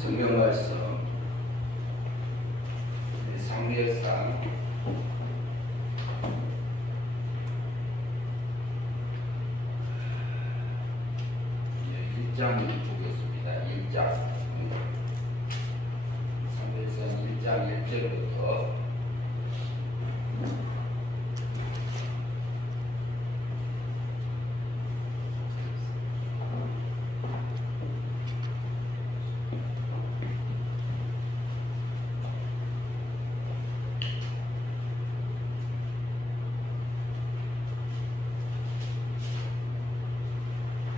성경 말씀 사무엘상 1장 보겠습니다. 1장 사무엘상 1장 1절부터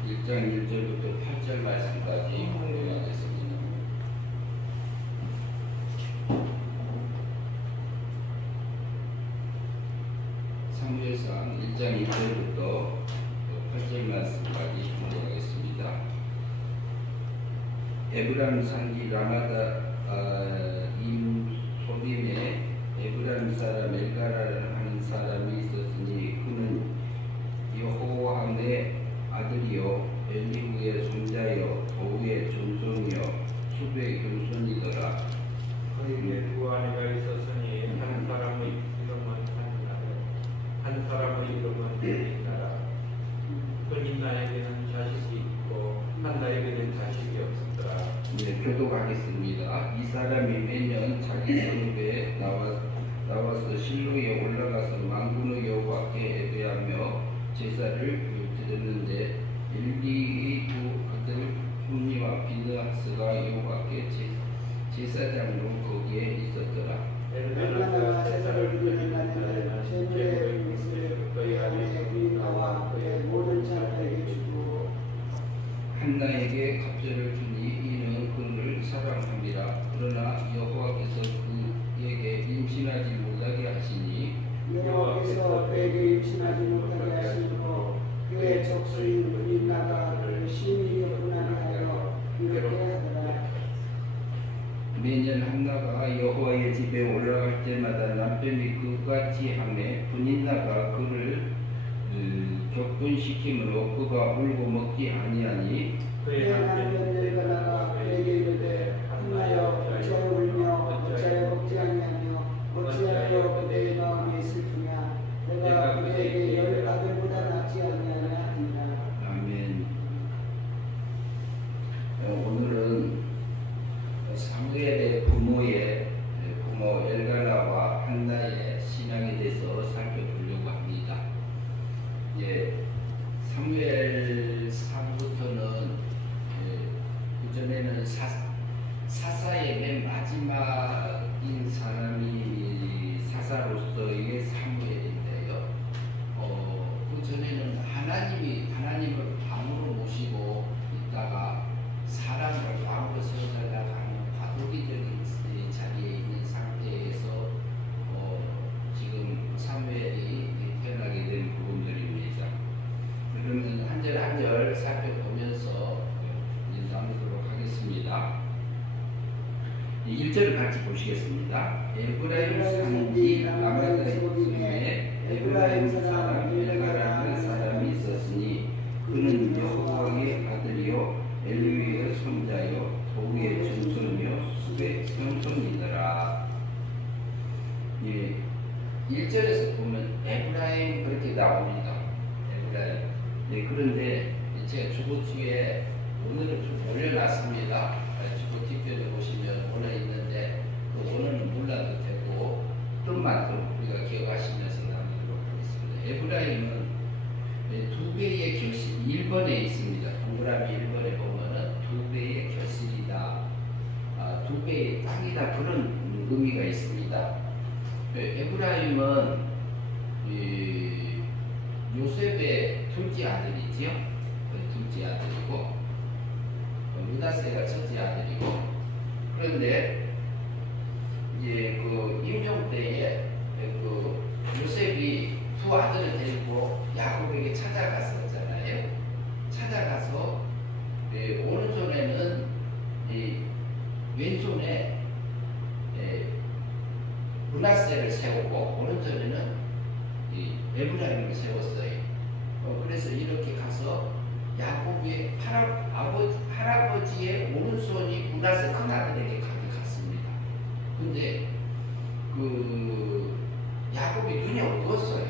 1장 1절부터 8절 말씀까지 공부하겠습니다. 사무엘상 1장 1절부터 8절 말씀까지 공부하겠습니다. 에브라임 산지 라마다 소림에 에브라임 사람 엘가라를 하는 사람이 있었으니 그는 여호함의 아들이요 엘리후의 손자여 도우의 존손이여 수베의 겸손이더라. 그에게 두 아내가 있었으니 한 사람의 이름은 한 사람의 이름은 베니나라. 베니나에게는 자식이 있고 한나에게는 자식이 없었더라. 네, 교독하겠습니다. 이 사람이 매년 자기 성읍에 나와서 실로에 올라가서 만군의 여호와께 예배하며 제사를 드렸는데 엘리의 두 아들 홈니와 비느하스가 여호와께 제사장으로 거기에 있었더라. 엘가나가 제사를 드리는 날에는 제물의 것을 그의 아내 브리나와 그의 모든 자녀에게 주고 한나에게 갑절을 주니 이는 그를 사랑함이라. 그러나 여호와께서 그에게 임신하지 못하게 하시니 여호와께서 그에게 임신하지 못하게 하시므로 그의 적수인 브리나가 그를 심히 분한하여 이렇게 하더라. 매년 한나가 여호와의 집에 올라갈 때마다 남편이 그같이 하매 브니나가 그를 격분시키므로 그가 울고 먹지 아니하니 그의 남편 엘가나가 그에게 이르되 한나여 어찌하여 울며 어찌하여 먹지 아니하며 어찌하여 그대의 마음이 슬프냐 내가 그에게 열 아들보다 낫지 아니하냐 하니라. 아멘. 오늘은 사무엘의 부모 엘가나와 한나의 신앙에 대해서 살펴보려고 합니다. 사무엘상부터는 그전에는 사사의 맨 마지막인 사람이 사사로서의 사무엘인데요. 그전에는 하나님을 왕으로 모시고 있다가 사람을 왕으로 세워달라고 하는 과도기적인 자리에 있는 상태에서 지금 사무엘이 태어나게 된 부분들입니다. 그러면 한 절 한 절 살펴보면서 나누도록 하겠습니다. 1절을 같이 보시겠습니다. 에브라임 산지 라마다 소림에 에브라임 사람 엘가라는 사람이 있었으니 그는 여호와의 아들이요 엘리후의 손자요 도우의 존손이요 수베의 겸손이더라. 1절에서 보면 에브라임 그렇게 나옵니다. 에브라임. 그런데 제가 주보티에 오늘은 좀 올려놨습니다. 주보티표에 보시면 올려 있는데 그 오늘은 몰라도 되고 뜻만 좀 우리가 기억하시면서 나누도록 하겠습니다. 에브라임은 두 배의 결실 1번에 있습니다. 동그라미 1번에 보면은 두 배의 결실이다, 두 배의 땅이다, 그런 의미가 있습니다. 에브라임은 요셉의 둘째 아들이지요. 둘째 아들이고 므낫세가 첫째 아들이고, 그런데 이제 그 임종 때에 그 요셉이 두 아들을 데리고 야곱에게 찾아갔었잖아요. 찾아가서 오른손에는 왼손에 므낫세를 세우고 오른손에는 에브라임을 세웠어요. 그래서 이렇게 가서 야곱의 할아버지의 오른손이 만나서 큰 아들에게 갔습니다. 근데 그 야곱이 눈이 어두웠어요.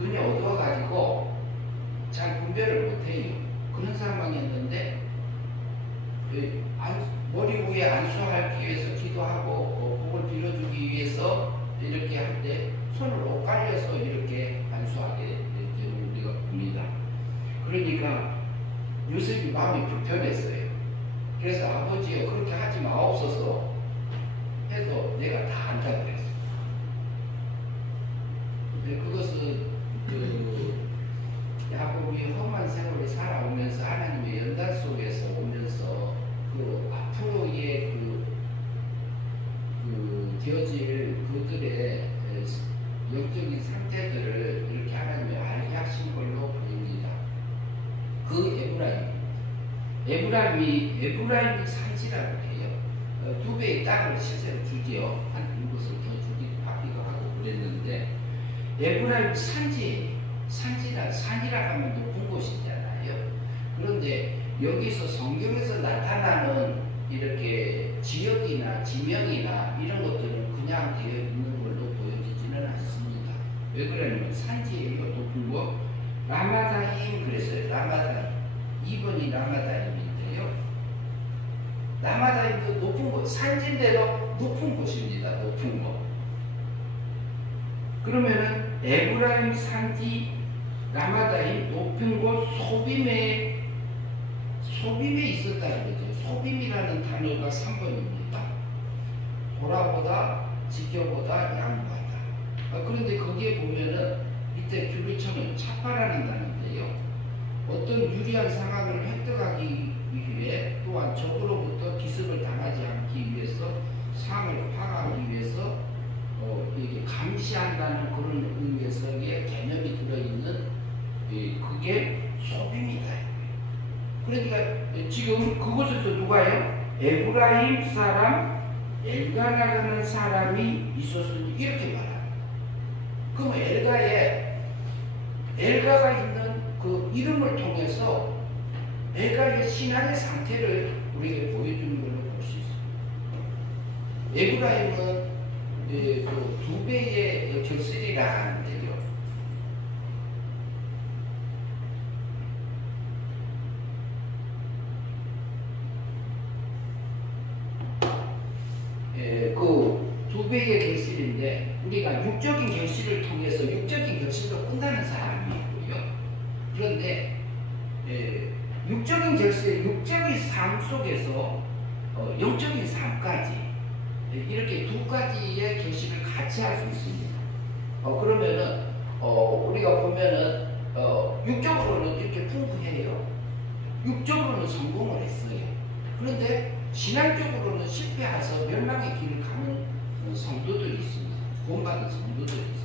눈이 어두워가지고 잘 분별을 못해요. 그런 상황이었는데 머리 위에 안수하기 위해서 기도하고 복을 빌어주기 위해서 이렇게 할 때 손을 엇갈려서 이렇게 안수하게 되는 우리가 봅니다. 그러니까 요셉이 마음이 불편했어요. 그래서 아버지여 그렇게 하지 마옵소서 해도 내가 다 안다 그랬어요. 근데 그것은 야곱이 험한 세월을 살아오면서 하나님의 연단 속에서 오면서 그 앞으로의 되어질 그들의 영적인 상태들을 이렇게 하나님이 알게 하신 걸로 보입니다. 그 에브라임이 산지라고 해요. 2배의 땅을 실제로 주지요. 한 이것을 더 주기도 하기도 하고 그랬는데 에브라임 산이라 하면 높은 곳이잖아요. 그런데 여기서 성경에서 나타나는 이렇게 지역이나 지명이나 이런 것들은 그냥 되어 있는 걸로 보여지지는 않습니다. 왜 그러냐면 산지예요. 높은 곳. 라마다임 그랬어요. 라마다임. 2번이 라마다임인데요. 라마다임도 높은 곳, 산지인데도 높은 곳입니다. 높은 곳. 그러면은 에브라임 산지 라마다임 높은 곳 소빔에 있었다는 거죠. 소빔이라는 단어가 3번입니다. 돌아보다, 지켜보다, 양보하다. 그런데 거기에 보면은 밑에 줄을 차파라는 단어인데요. 어떤 유리한 상황을 획득하기 위해 또한 적으로부터 기습을 당하지 않기 위해서 상을 파악하기 위해서 이게 감시한다는 그런 의미에서의 개념이 들어있는 그게 소빔이다. 그러니까 지금 그곳에서 누가요? 에브라임 사람 엘가나라는 사람이 있었으니 이렇게 말합니다. 그럼 엘가가 있는 그 이름을 통해서 엘가의 신앙의 상태를 우리에게 보여주는 걸로 볼 수 있습니다. 에브라임은 그 2배의 결실이라 하는데요. 그 2배의 결실인데 우리가 육적인 결실을 통해서 육적인 결실로 끝나는 사람이고요. 그런데 육적인 결실, 육적인 삶 속에서 영적인 삶까지 이렇게 두 가지의 결실을 같이 할 수 있습니다. 그러면은 우리가 보면은 육적으로는 이렇게 풍부해요. 육적으로는 성공을 했어요. 그런데 신앙적으로는 실패해서 멸망의 길을 가는 성도들이 있습니다. 구원받은 성도들이 있습니다.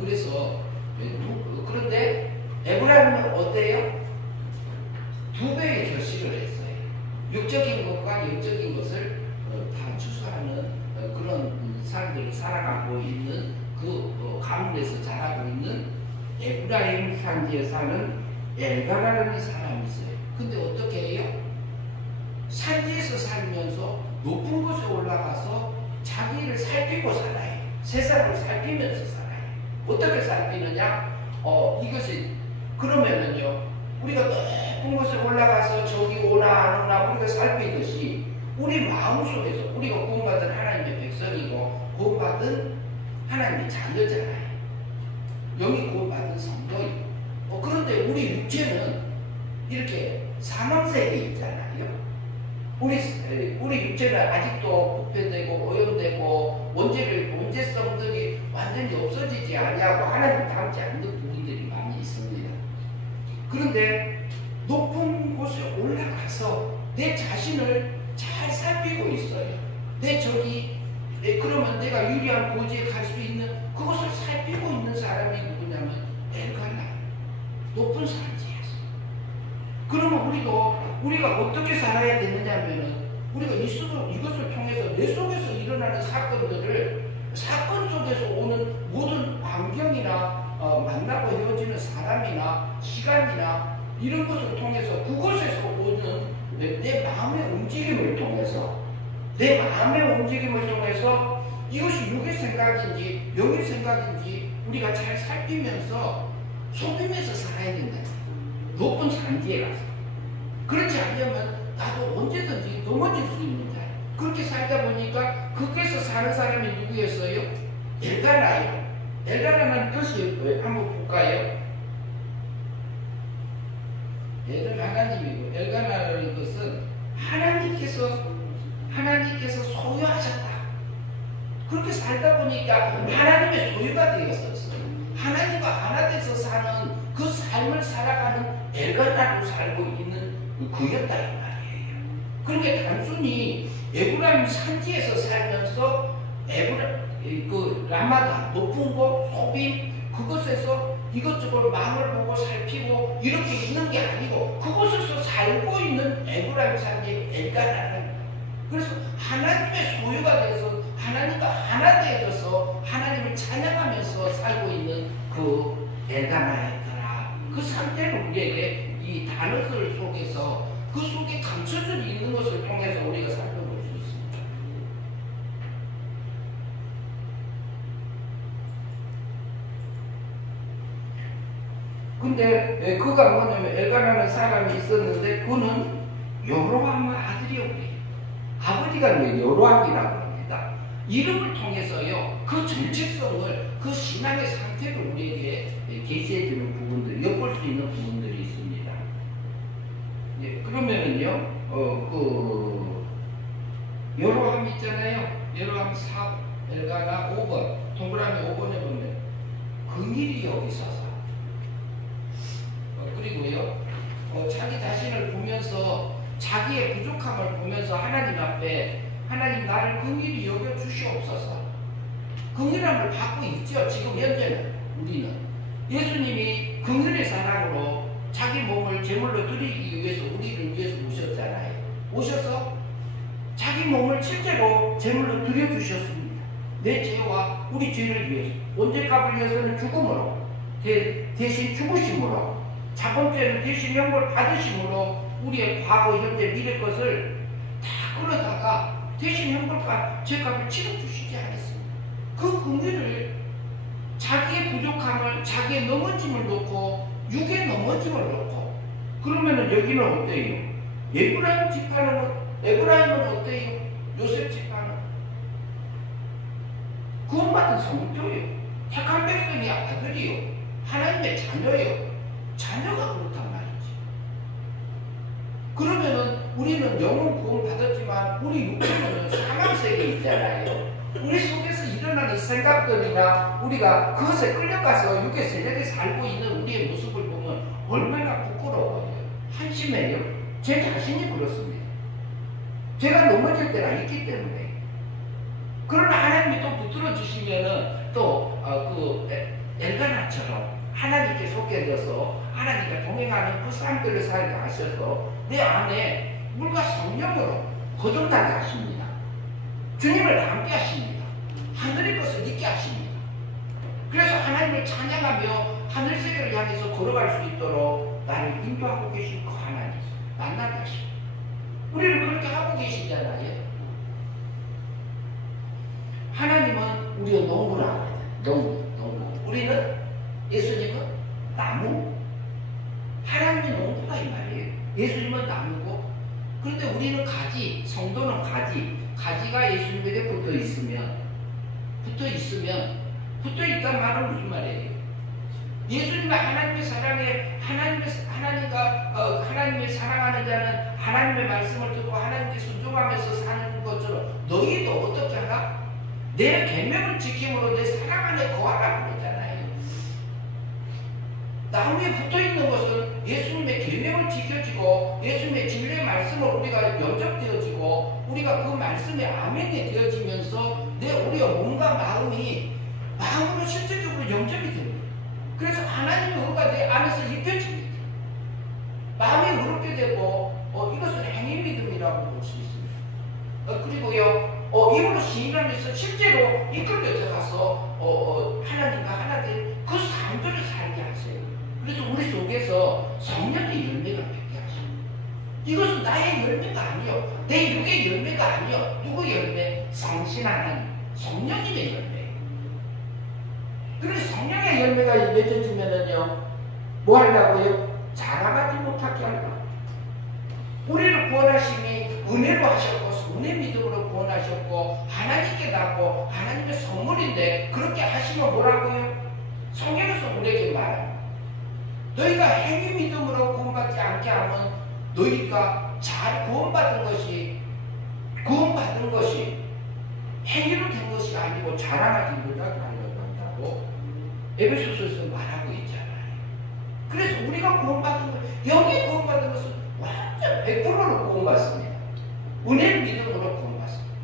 그래서 그런데 에브라임은 어때요? 2배의 결실을 했어요. 육적인 것과 영적인 것을 다 추수하는 그런 사람들이 살아가고 있는 그 가문에서 자라고 있는 에브라임 산지에 사는 엘가라는 사람이 있어요. 근데 어떻게 해요? 산지에서 살면서 높은 곳에 올라가서 자기를 살피고 살아요. 세상을 살피면서 살아요. 어떻게 살피느냐? 이것이 그러면은요, 우리가 높은 곳에 올라가서 저기 오나 안 오나 우리가 살피듯이 우리 마음속에서 우리가 구원받은 하나님의 백성이고 구원받은 하나님의 자녀잖아요. 영이 구원받은 성도이고 그런데 우리 육체는 이렇게 사망세계에 있잖아요. 우리 육체는 아직도 부패되고 오염되고 원죄성들이 완전히 없어지지 아니하고 하나님 닮지 않는 부분들이 많이 있습니다. 그런데 높은 곳에 올라가서 내 자신을 잘 살피고 있어요. 그러면 내가 유리한 고지에 갈 수 있는 그것을 살피고 있는 사람이 누구냐면 엘가나 높은 산지에서. 그러면 우리가 어떻게 살아야 되느냐면은 우리가 이것을 통해서 내 속에서 일어나는 사건 속에서 오는 모든 환경이나 만나고 헤어지는 사람이나 시간이나 이런 것을 통해서 그곳에서 오는 내 마음의 움직임을 통해서, 내 마음의 움직임을 통해서 이것이 육의 생각인지 영의 생각인지 우리가 잘 살피면서 속임에서 살아야 된다. 높은 산지에 가서. 그렇지 않으면 나도 언제든지 넘어질 수 있는 자예요. 그렇게 살다 보니까 거기에서 사는 사람이 누구였어요? 엘가나예요. 엘가나는 뜻이 한번 볼까요? 얘는 하나님이고, 엘가나라는 것은 하나님께서 소유하셨다. 그렇게 살다 보니까 하나님의 소유가 되었었어요. 하나님과 하나 돼서 사는 그 삶을 살아가는 엘가나로 살고 있는 그였다 이 말이에요. 그러니까 단순히 에브라임 산지에서 살면서 그 라마다 높은 곳 소빔 그것에서 이것저것 마음을 보고 살피고 이렇게 있는 게 아니고 그곳에서 살고 있는 에브라임 산지의 엘가나는, 그래서 하나님의 소유가 돼서 하나님과 하나 되어서 하나님을 찬양하면서 살고 있는 그 엘가나였더라. 그 상태를 우리에게 이 단어들 속에서 그 속에 감춰져 있는 것을 통해서 우리가 살펴볼 수 있습니다. 근데 그가 뭐냐면 엘가나는 사람이 있었는데 그는 여로함의 아들이었고요. 아버지가 여로함이라고 합니다. 이름을 통해서요 그 정체성을, 그 신앙의 상태를 우리에게 계시해주는 부분들, 엿볼 수 있는 부분들이 있습니다. 예, 그러면은요 그 여로함 있잖아요. 여로함 4, 엘가나 5번, 동그라미 5번에 보면 긍일이 여기서서 그리고요 자기 자신을 보면서 자기의 부족함을 보면서 하나님 앞에 하나님 나를 긍휼히 여겨 주시옵소서. 긍휼함을 받고 있죠. 지금 현재는 우리는 예수님이 긍휼의 사랑으로 자기 몸을 제물로 드리기 위해서 우리를 위해서 오셨잖아요. 오셔서 자기 몸을 실제로 제물로 드려주셨습니다. 내 죄와 우리 죄를 위해서, 언제값을 위해서는 죽음으로 대신 죽으심으로, 자본죄는 대신 형벌 받으심으로 우리의 과거, 현재, 미래 것을 다 끌어다가 대신 형벌과 죄값을 치러주시지 않았습니다. 그 긍휼을, 자기의 부족함을, 자기의 넘어짐을 놓고 육의 넘어짐을 놓고, 그러면은 여기는 어때요? 에브라임은 어때요? 요셉 지파는 구원받은 성도요, 택한 백성이 아들이요, 하나님의 자녀요. 자녀가 그렇단 말이지. 그러면은 우리는 영혼 구원 받았지만 우리 육체는 사망세계에 있잖아요. 우리 속에서 일어나는 생각들이나 우리가 그것에 끌려가서 육의 세력에 살고 있는 우리의 모습을 보면 얼마나 부끄러워요. 한심해요. 제 자신이 그렇습니다. 제가 넘어질 때가 있기 때문에. 그러나 하나님이 또 붙들어 주시면은 또 엘가나처럼 하나님께 속해져서 하나님과 동행하는 그 삶들을 살게 하셔서 내 안에 물과 성령으로 거듭나게 하십니다. 주님을 닮게 하십니다. 하늘의 것을 잊게 하십니다. 그래서 하나님을 찬양하며 하늘 세계를 향해서 걸어갈 수 있도록 나를 인도하고 계신 그 하나님 만나게 하십니다. 우리를 그렇게 하고 계시잖아요. 하나님은 우리가 농부라고 해요. 농부. 우리는, 예수님은 나무. 하나님이 농부가 이 말이에요. 예수님은 나무고, 그런데 우리는 가지, 성도는 가지. 가지가 예수님에게 붙어 있단 말은 무슨 말이에요? 예수님은 하나님의 사랑에, 하나님을 사랑하는 자는 하나님의 말씀을 듣고 하나님께 순종하면서 사는 것처럼 너희도 어떻게 하나? 내 계명을 지킴으로 내 사랑 안에 거하라고 그러잖아요. 나무에 붙어있는 것은 예수님의 계명을 지켜지고 예수님의 진리의 말씀을 우리가 영접되어지고 우리가 그 말씀에 아멘이 되어지면서 우리의 몸과 마음으로 실제적으로 영접이 됩니다. 그래서 하나님의 의가 내 안에서 입혀집니다. 마음이 의롭게 되고 이것은 행위 믿음이라고 볼 수 있습니다. 그리고요 이걸로 시인하면서 실제로 이끌려져 가서 하나님과 하나 된 그 삶들을 살게 하세요. 그래서 우리 속에서 성령의 열매가 맺게 하십니다. 이것은 나의 열매가 아니요 내 육의 열매가 아니요. 누구 열매? 성신 하나님, 성령님의 열매. 그래서 성령의 열매가 맺어지면은요, 뭐 하려고요? 자라가지 못하게 하려고. 우리를 구원하심이 은혜로 하셨고, 은혜 믿음으로 구원하셨고, 하나님께 낳고, 하나님의 선물인데, 그렇게 하시면 뭐라고요? 성경에서 우리에게 말합니다. 너희가 행위 믿음으로 구원받지 않게 하면, 너희가 잘 구원받은 것이 행위로 된 것이 아니고 자랑하지 못하게 하려고 한다고 에베소서에서 말하고 있잖아요. 그래서 우리가 구원받은 것, 영이 구원받은 것은 완전 100%로 구원받습니다. 은혜를 믿음으로 구원받습니다.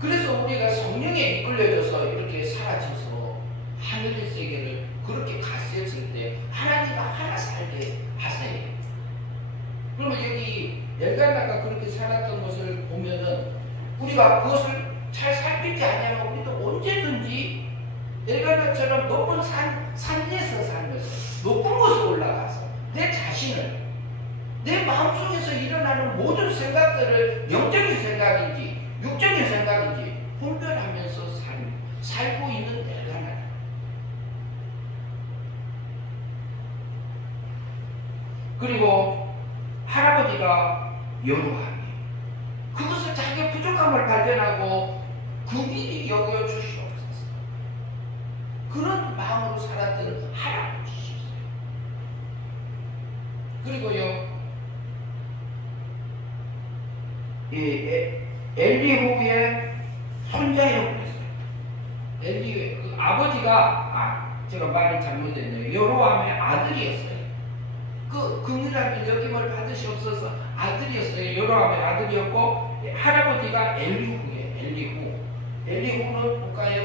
그래서 우리가 성령에 이끌려져서 이렇게 사라져서 하늘의 세계를 그렇게 갔었을 때 하나님과 하나 살게 하세요. 그러면 여기 엘가나가 그렇게 살았던 것을 보면은 우리가 그것을 잘 살피지 않으면 우리도 언제든지 엘가나처럼 높은 산에서 살면서 높은 곳에 올라가서 내 자신을, 내 마음속에서 일어나는 모든 생각들을 영적인 생각인지 육적인 생각인지 분별하면서 살고 있는 엘가나. 그리고 할아버지가 여로함이 그것을 자기의 부족함을 발견하고 긍휼히 여겨 주시옵소서. 그런 마음으로 살았던 할아버지셨어요. 그리고요, 엘리후의 손자라고 했어요. 엘리후 그 아버지가 제가 말이 잘못했네요. 여로함의 아들이었어요. 그 긍휼함이 여김을 받으시옵소서 아들이었어요. 여로함의 아들이었고 할아버지가 엘리후예요. 엘리후는 볼까요?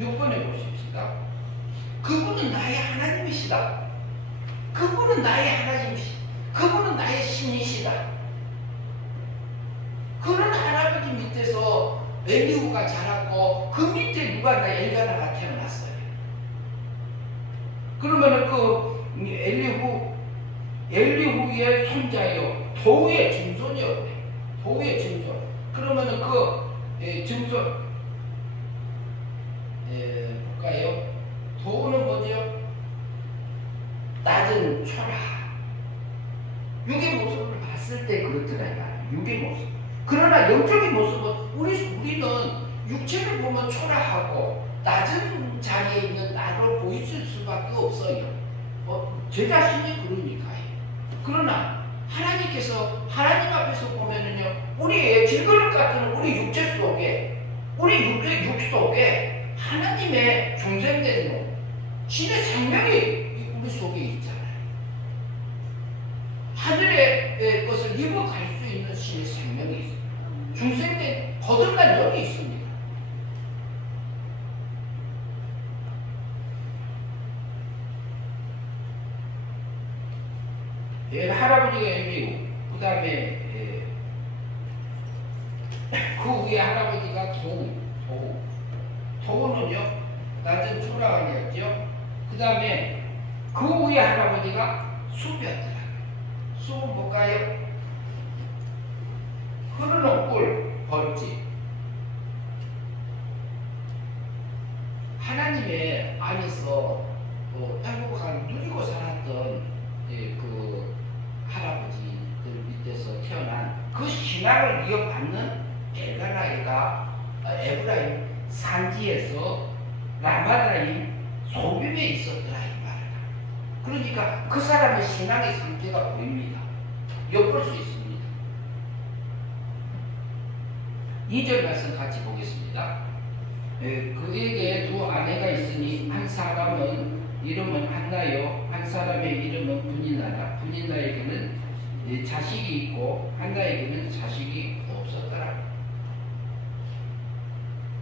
6번에 보십시다. 그분은 나의 하나님이시다. 그분은 나의 하나님이시다. 그분은 나의 신이시다. 그런 할아버지 밑에서 엘리후가 자랐고 그 밑에 누가 나 엘가나가 태어났어요. 그러면은 그 엘리후의 손자요, 도우의 증손이요. 도우의 증손. 그러면은 그 증손 볼까요? 도우는 뭐죠? 낮은 초라. 육의 모습을 봤을 때 그렇더라. 육의 모습. 그러나 영적인 모습은 우리는 육체를 보면 초라하고 낮은 자리에 있는 나를 보여줄 수밖에 없어요. 제 자신이 그러니까요. 그러나 하나님께서 하나님 앞에서 보면은요, 우리의 질그릇 같은 우리 육체 속에, 우리 육 속에 하나님의 중생된 놈, 신의 생명이 우리 속에 있잖아요. 하늘의 것을 입어갈 수 있는 신의 생명이 있어요. 중생된 거듭난 영이 있습니다. 할아버지가 엘리후, 그 다음에 그 위에 할아버지가 도우는요 낮은 초라왕이었죠. 그 다음에 그 위에 할아버지가 숲이었더라고요. 숲은 볼까요? 흐르는 꿀, 벌집. 하나님의 안에서 행복한 누리고 살았던 그 할아버지들 밑에서 태어난 그 신앙을 이어받는 엘가나이가 에브라임 산지에서 라마다임 소빔에 있었더라 이 말이다. 그러니까 그 사람의 신앙의 상태가 보입니다. 엿볼 수 있습니다. 2절 말씀 같이 보겠습니다. 그에게 두 아내가 있으니 한 사람은 이름은 한나요, 한 사람의 이름은 분이나라. 분이나에게는 자식이 있고 한나에게는 자식이 없었더라.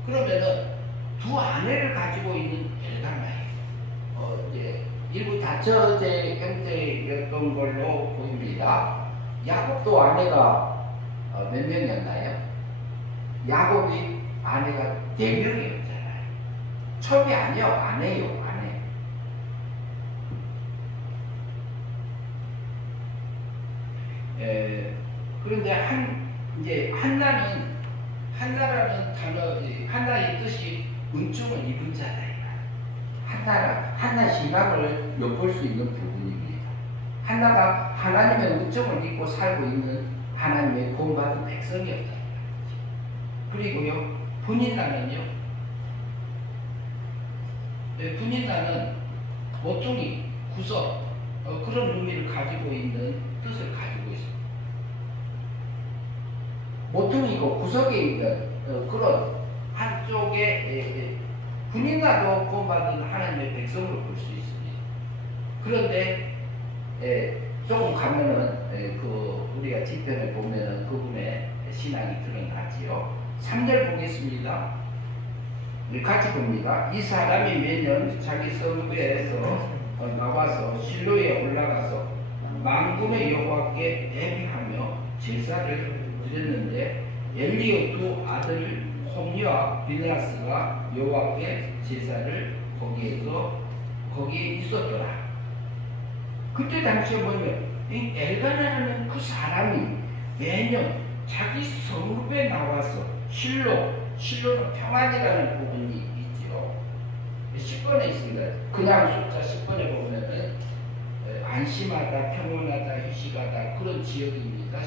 그러면은 두 아내를 가지고 있는 엘가나예요. 이제 일부 다처제 형태였던 걸로 보입니다. 야곱도 아내가 몇 명이었나요? 야곱이 아내가 4명이었잖아요. 첩이 아니요, 아내요, 아내. 그런데 이제 한나라는 단어, 한나의 뜻이 은총을 입은 자다. 한나 신학을 엿볼 수 있는 부분입니다. 한나가 하나님의 은총을 입고 살고 있는 하나님의 본받은 백성이었다. 그리고요, 분인나는요, 분인나는 모퉁이, 구석, 그런 의미를 가지고 있는 뜻을 가지고 있습니다. 모퉁이고 구석에 있는 그런 한쪽에 분인나도 본받은 하나님의 백성으로 볼 수 있습니다. 그런데 조금 가면은 우리가 뒤편에 보면은 그분의 신앙이 드러나지요. 3절 보겠습니다. 우리 같이 봅니다. 이 사람이 매년 자기 성읍에서 나와서 실로에 올라가서 만군의 여호와께 예배하며 제사를 드렸는데 엘리의 두 아들 홈리와 비느하스가 여호와께 제사를 거기에 있었더라. 그때 당시에 보면 이 엘가나라는 그 사람이 매년 자기 성읍에 나와서 실로는 평안이라는 부분이 있지요. 10번에 있습니다. 그냥 숫자 10번에 보면은 안심하다, 평온하다, 휴식하다 그런 지역입니다.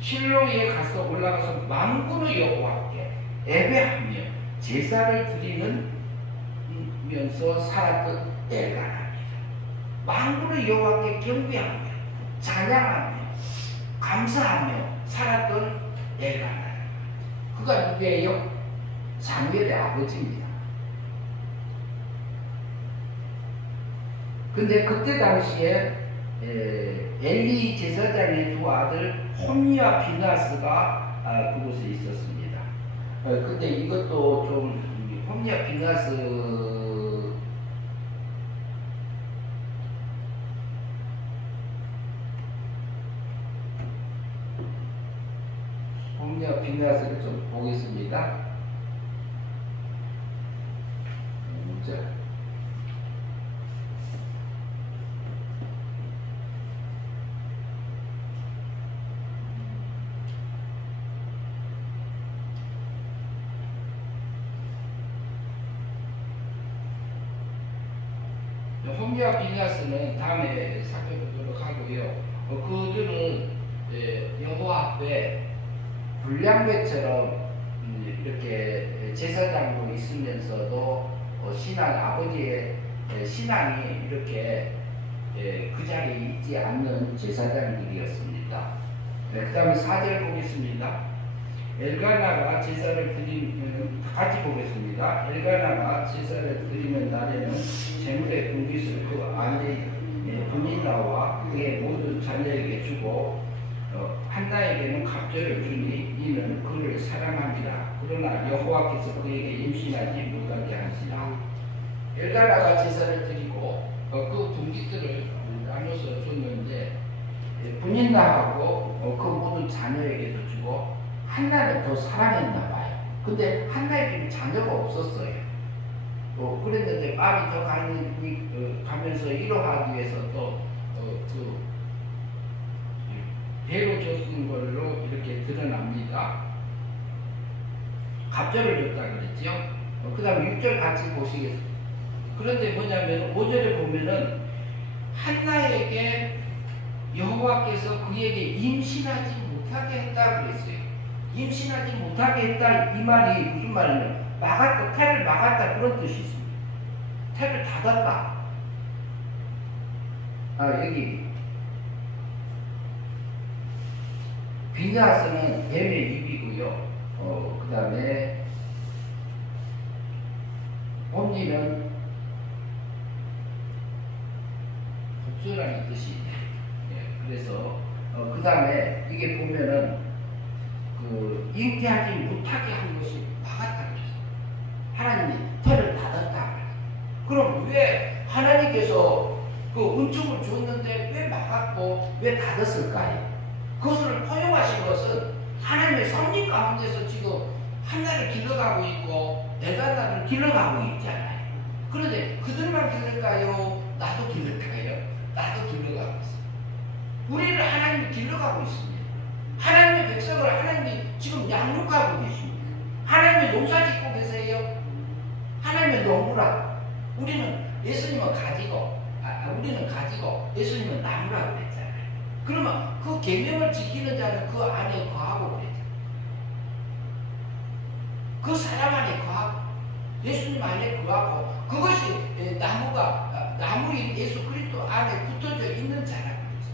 실로에 가서 올라가서 만군의 여호와께 예배하며 제사를 드리면서 살았던 엘가나입니다. 만군의 여호와께 경배하며 찬양하며 감사하며 살았던 엘가나. 그가 누구예요? 사무엘의 아버지입니다. 근데 그때 당시에 엘리 제사장의 두 아들 홈리와 비느하스가 그곳에 있었습니다. 근데 이것도 좀 홈리와 비느하스를 좀 보겠습니다. 자. 홈리와 비느하스는 다음에 살펴보도록 하고요. 그들은 여호와 앞에 불량배처럼 이렇게 제사장으로 있으면서도 아버지의 신앙이 이렇게 그 자리에 있지 않는 제사장들이었습니다. 그 다음에 4절 보겠습니다. 엘가나가 제사를 드리면 같이 보겠습니다. 엘가나가 제사를 드리는 날에는 재물의 분깃을 그 아내 분인나와 그의 모든 자녀에게 주고 한나에게는 갑절을 주니 이는 그를 사랑합니다. 그러나 여호와께서 그에게 임신하지 못하게 하시라. 엘가나가 제사를 드리고 그 분깃들을 나눠서 줬는데 분인나하고 그 모든 자녀에게도 주고 한나를 더 사랑했나 봐요. 근데 한나에게는 자녀가 없었어요. 그랬는데 마음이 더 가면서 이러하기 위해서 또 배로 줬은 걸로 이렇게 드러납니다. 갑절을 줬다 그랬죠. 그 다음 6절 같이 보시겠습니다. 그런데 뭐냐면 5절에 보면은 한나에게 여호와께서 그에게 임신하지 못하게 했다 그랬어요. 임신하지 못하게 했다 이 말이 무슨 말이냐면 막았다, 태를 막았다 그런 뜻이 있습니다. 태를 닫았다. 여기 비느하스는 뱀의 입이고요. 그 다음에 홈리는 복수라는 뜻이 있네. 그래서 그 다음에 이게 보면은 잉태하지 못하게 한 것이 막았다 그랬어요. 하나님이 태를 닫았다. 그럼 왜 하나님께서 그 은총을 줬는데 왜 막았고 왜 닫았을까요? 그것을 허용하신 것은 하나님의 섭리 가운데서 지금 한나를 길러가고 있고 엘가나를 길러가고 있잖아요. 그런데 그들만 길를까요? 나도 길를까요? 나도 길러가고 있어요. 우리를 하나님이 길러가고 있습니다. 하나님의 백성을 하나님이 지금 양육하고 계십니다. 하나님의 농사 짓고 계세요. 하나님의 농부라. 우리는 예수님은 가지고, 우리는 가지고 예수님은 나무라고 그랬잖아요. 그러면 그 계명을 지키는 자는 그 안에 거하고 그랬잖아요. 그 사람 안에 거하고 예수님 안에 거하고 그것이 나무인 예수 그리스도 안에 붙어져 있는 자라고 그랬죠.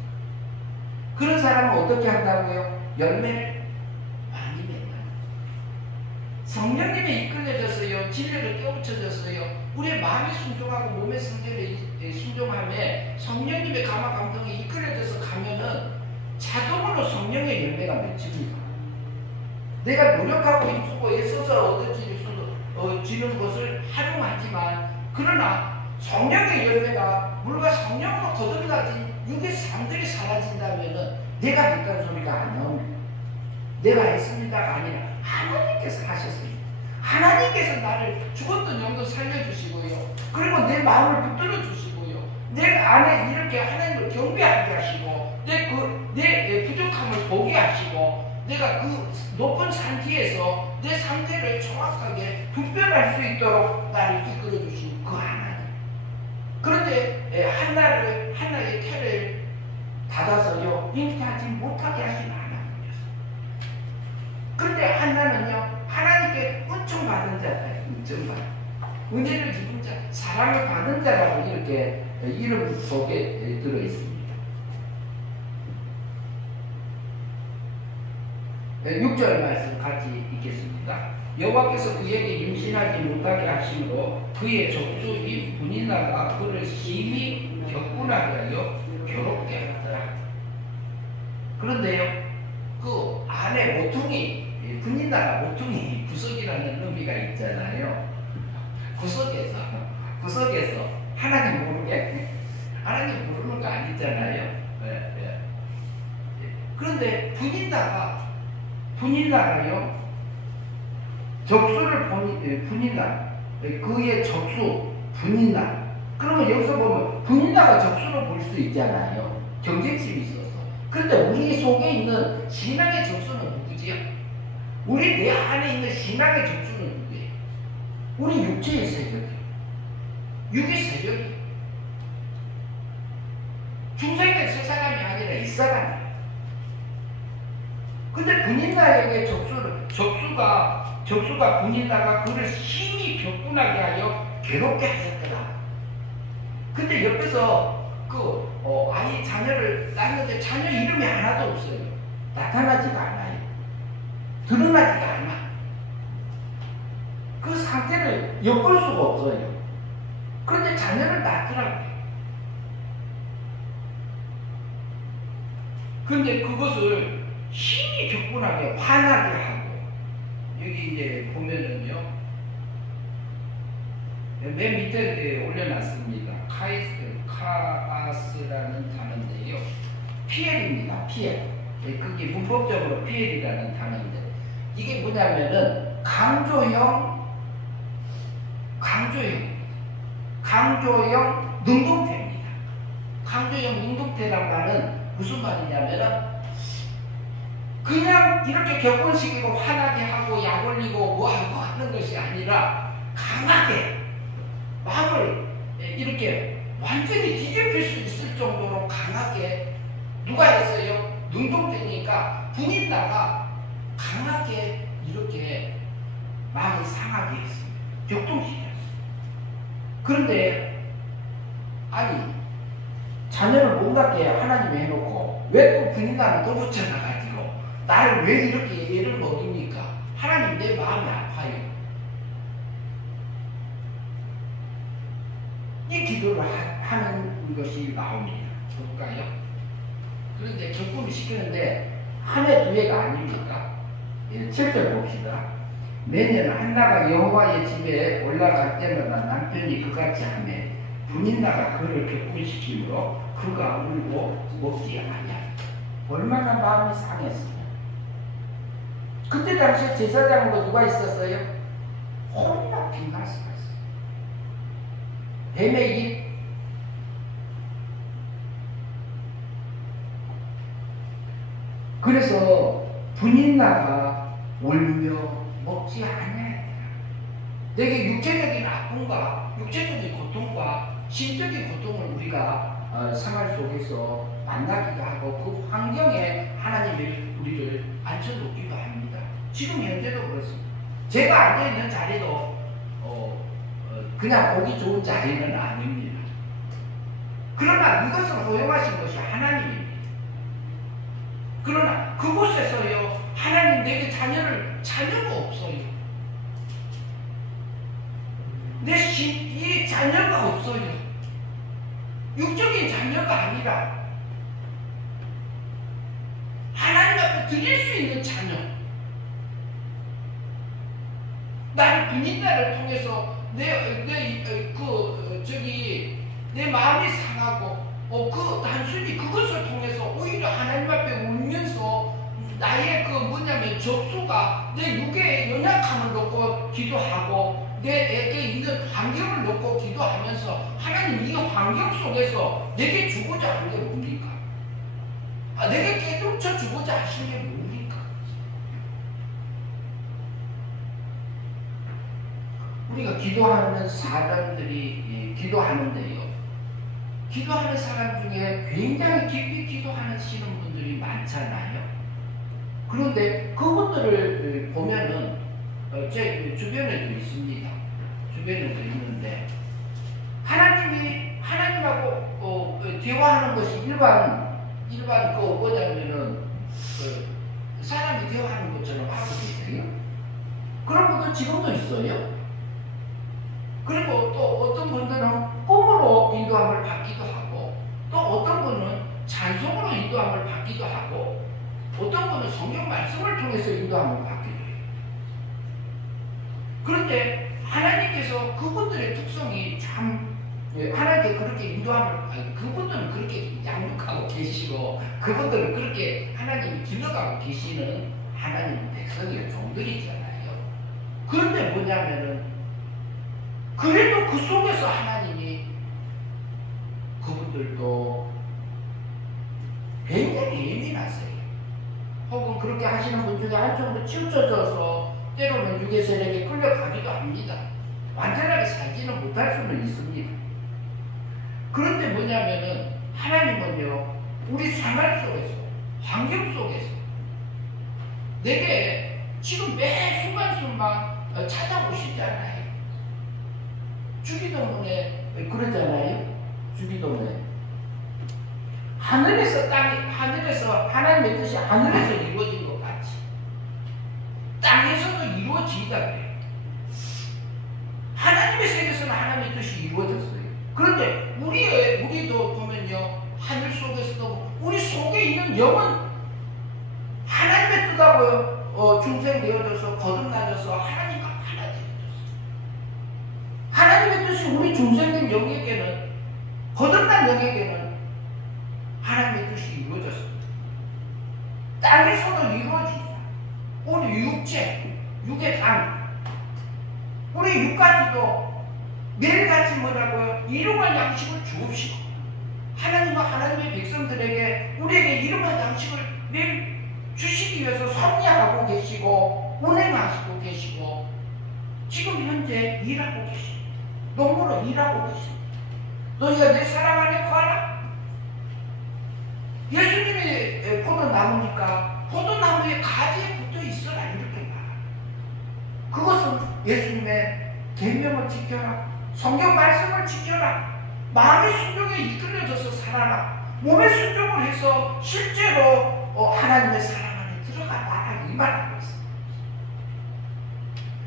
그런 사람은 어떻게 한다고요? 열매를 많이 맺는. 성령님에 이끌려졌어요. 진리를 깨우쳐졌어요. 우리의 마음이 순종하고 몸의 성질에 순종함에 성령님의 감화 감동에 이끌려져서 가면은 자동으로 성령의 열매가 맺힙니다. 내가 노력하고 힘쓰고 애써서 얻어지는 것을 활용하지만 그러나 성령의 열매가 물과 성령으로 거듭나진 육의 삶들이 사라진다면은 내가 했다는 소리가 안 나옵니다. 내가 했습니다가 아니라 하나님께서 하셨습니다. 하나님께서 나를 죽었던 영도 살려주시고요. 그리고 내 마음을 붙들어 주시고요. 내 안에 이렇게 하나님을 경배하게 하시고 내 부족함을 보게 하시고 내가 그 높은 산 뒤에서 내 상태를 정확하게 분별할 수 있도록 나를 이끌어 주신 그 하나님. 그런데 한나의 태를 닫아서요 잉태하지 못하게 하신 하나님이었어요. 그런데 한나는요 하나님께 은총받은 자다. 은혜를 입은 자, 사랑을 받은 자라고 이렇게 이름 속에 들어 있습니다. 6절 말씀 같이 읽겠습니다. 여호와께서 그에게 임신하지 못하게 하심으로 그의 족속이 분이나가 그를 심히 격분하게 하여 괴롭게 하더라. 그런데요 그 안에 모퉁이 분이나가 모퉁이 구석이라는 의미가 있잖아요. 구석에서 하나님 모르게 하나님 모르는 거 아니잖아요. 그런데 분이나가요 적수를 분이나 그의 적수 분이나 그러면 여기서 보면 분이나가 적수로 볼 수 있잖아요. 경쟁심이 있어서. 그런데 우리 속에 있는 신앙의 적수는 누구지요? 우리 내 안에 있는 신앙의 적수는 누구예요? 우리 육체의 세력이에요. 육의 세력이에요. 중생된 세 사람이 아니라 이 사람이에요. 근데 분인나에게 적수가 분인나가 그를 심히 격분하게 하여 괴롭게 하셨더라. 근데 옆에서 아이 자녀를 낳는데 자녀 이름이 하나도 없어요. 나타나지가 않아요. 드러나지가 않아. 그 상태를 엿볼 수가 없어요. 그런데 자녀를 낳더라고요. 근데 그것을 힘이 격분하게 화나게 하고 여기 이제 보면은요 맨 밑에 올려놨습니다. 카아스라는 단어인데요 피엘입니다. 피엘. 그게 문법적으로 피엘이라는 단어인데 이게 뭐냐면은 강조형 능동태입니다. 강조형 능동태란 말은 무슨 말이냐면은 그냥 이렇게 격분시키고 화나게 하고 약 올리고 뭐하고 하는 것이 아니라 강하게 마음을 이렇게 완전히 뒤집힐 수 있을 정도로 강하게 누가 했어요? 능동태니까 분인나가 강하게 이렇게 마음이 상하게 했습니다. 격동시켰어요. 그런데 아니 자녀를 못 낳게 하나님이 해놓고 왜 또 분인나를 또 붙여놔가지고 나를 왜 이렇게 애를 먹입니까? 하나님 내 마음이 아파요. 이 기도를 하는 것이 나옵니다. 볼까요? 그런데 격분을 시키는데 한 해 두 해가 아닙니까? 7절 봅시다. 매년 한나가 여호와의 집에 올라갈 때마다 남편이 그같이 하매 분인나가 그를 격분시키므로 그가 울고 먹지 아니하였다. 얼마나 마음이 상했으면. 그때 당시에 제사장으로 누가 있었어요? 혼이나 빈나스가 있어요. 뱀의 입 그래서 분인나가 울며 먹지 아니하니라. 내게 육체적인 아픔과 육체적인 고통과 심적인 고통을 우리가 생활 속에서 만나기도 하고 그 환경에 하나님이 우리를 앉혀놓기도 합니다. 지금 현재도 그렇습니다. 제가 앉아있는 자리도 그냥 보기 좋은 자리는 아닙니다. 그러나 이것을 허용하신 것이 하나님입니다. 그러나 그곳에서요, 하나님 내게 자녀가 없어요. 이 자녀가 없어요. 육적인 자녀가 아니라 하나님 앞에 드릴 수 있는 자녀. 나를 분인자를 통해서 내 마음이 상하고 단순히 그것을 통해서 오히려 하나님 앞에 울면서 나의 접수가 내 육의 연약함을 놓고 기도하고 내게 있는 환경을 놓고 기도하면서 하나님 이 환경 속에서 내게 주고자 하는 게 뭡니까? 내게 깨우쳐 주고자 하시는 게 뭡니까? 우리가 기도하는 사람들이 기도하는데요. 기도하는 사람 중에 굉장히 깊이 기도하시는 분들이 많잖아요. 그런데 그분들을 보면은 제 주변에도 있습니다. 주변에도 있는데 하나님하고 대화하는 것이 일반 뭐냐면은 사람이 대화하는 것처럼 하고 계세요. 그런 분들 지금도 있어요. 그리고 또 어떤 분들은 꿈으로 인도함을 받기도 하고, 또 어떤 분은 찬송으로 인도함을 받기도 하고, 어떤 분은 성경 말씀을 통해서 인도함을 받기도 해요. 그런데 하나님께서 그분들의 특성이 참 하나님께 그렇게 인도함을, 그분들은 그렇게 양육하고 계시고, 그분들은 그렇게 하나님이 길러가고 계시는 하나님 백성이요, 종들이잖아요. 그런데 뭐냐면은 그래도 그 속에서 하나님이 그분들도 굉장히 예민하세요. 혹은 그렇게 하시는 분 중에 한쪽으로 치우쳐져서 때로는 육의 세력에 끌려가기도 합니다. 완전하게 살지는 못할 수는 있습니다. 그런데 뭐냐면은 하나님은요, 우리 생활 속에서, 환경 속에서 내게 지금 매 순간순간 찾아오시잖아요. 주기도문에 그러잖아요. 주기도문에 하늘에서 하나님의 뜻이 하늘에서 이루어진 것 같이 땅에서도 이루어지다 그래요. 하나님의 세계에서는 하나님의 뜻이 이루어졌어요. 그런데 우리도 보면요, 하늘 속에서도 우리 속에 있는 영은 하나님의 뜻하고 중생되어져서 거듭나져서 하나님과 하나 되어졌어요. 하나님의 뜻이 우리 중생된 영에게는, 거듭난 영에게는 하나님의 뜻이 이루어졌습니다. 땅에서도 이루어지자. 우리 육의 당, 우리 육까지도 매일같이 뭐라고요? 일용할 양식을 주옵시고, 하나님과 하나님의 백성들에게 우리에게 일용할 양식을 매일 주시기 위해서 섭리하고 계시고 운행하시고 계시고 지금 현재 일하고 계십니다. 농부로 일하고 계십니다. 너희가 내 사랑 안에 거하라. 예수님이 포도나무니까 포도나무의 가지에 붙어 있어라 이렇게 말합니다. 그것은 예수님의 계명을 지켜라, 성경 말씀을 지켜라, 마음의 순종에 이끌려져서 살아라, 몸의 순종을 해서 실제로 하나님의 사랑 안에 들어가라 이 말하고 있습니다.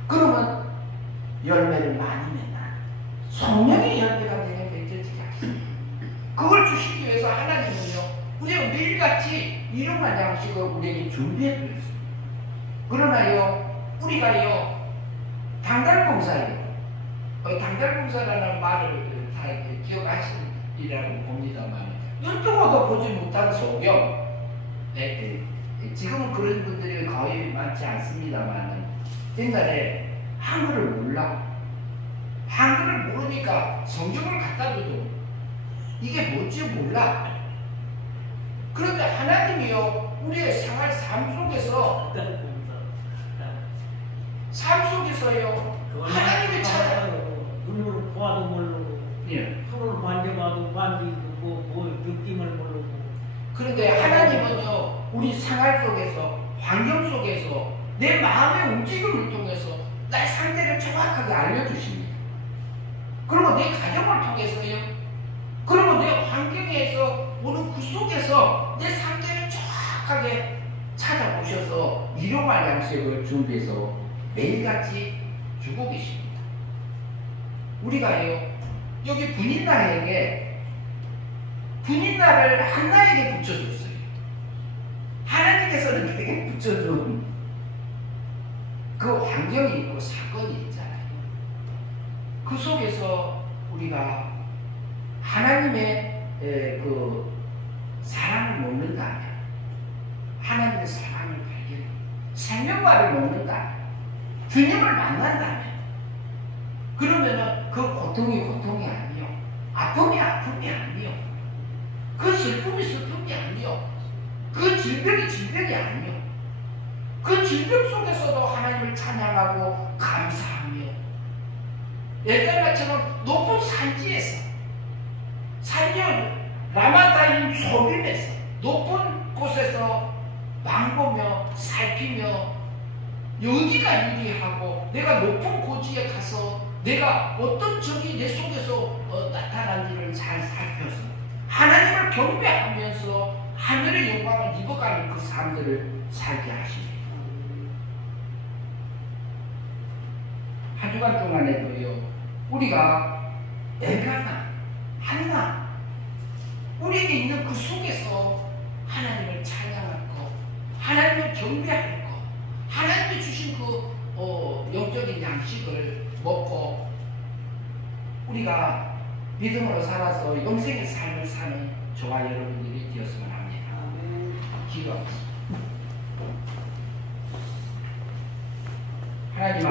그러면 열매를 많이 맺나 성령의 열매가 내게 맺어지게 하십니다. 그걸 주시기 위해서 하나님은요, 우리가 매일같이 일용할 양식을 우리에게 준비해 드렸습니다. 그러나요, 우리가요 당달봉사예요. 당달봉사라는 말을 다 기억하시리라고 봅니다만, 눈 뜨고도 보지 못한 소경, 지금은 그런 분들이 거의 많지 않습니다만, 옛날에 한글을 몰라. 한글을 모르니까 성경을 갖다 줘도 이게 뭔지 몰라. 그런데 하나님이요 우리의 생활 삶 속에서요 하나님을 찾아 눈으로 보아도 모르고 예. 손으로 만져봐도 만지고 뭐 느낌을 모르고. 그런데 하나님은요 우리 생활 속에서 환경 속에서 내 마음의 움직임을 통해서 내 상태를 정확하게 알려주십니다. 그리고 내 가정을 통해서요 그리고 내 환경에서 오는 그 속에서 내 상태를 정확하게 찾아보셔서 일용할 양식을 준비해서 매일같이 주고 계십니다. 우리가요 여기 분인나에게 분인나를 한나에게 붙여줬어요. 하나님께서는 내게 붙여준 그 환경이 있고 사건이 있잖아요. 그 속에서 우리가 하나님의 그 사랑을 먹는다면 하나님의 사랑을 발견 생명과를 먹는다면 주님을 만난다면 그러면은 그 고통이 고통이 아니요 아픔이 아픔이 아니요 그 슬픔이 슬픔이 아니요 그 질병이 질병이 아니요 그 질병 속에서도 하나님을 찬양하고 감사하며 옛날처럼 높은 산지에서 산지를 라마다임 소빔에서 높은 곳에서 망보며 살피며 여기가 유리하고 내가 높은 고지에 가서 내가 어떤 적이 내 속에서 나타난지를 잘 살펴서 하나님을 경배하면서 하늘의 영광을 입어가는 그 삶들을 살게 하십니다. 한 주간 동안에도요 우리가 엘가나 한나 우리에게 있는 그 속에서 하나님을 찬양할 것 하나님을 경배할 것 하나님이 주신 그 영적인 양식을 먹고 우리가 믿음으로 살아서 영생의 삶을 사는 저와 여러분들이 되었으면 합니다. 기도하겠습니다. 하나님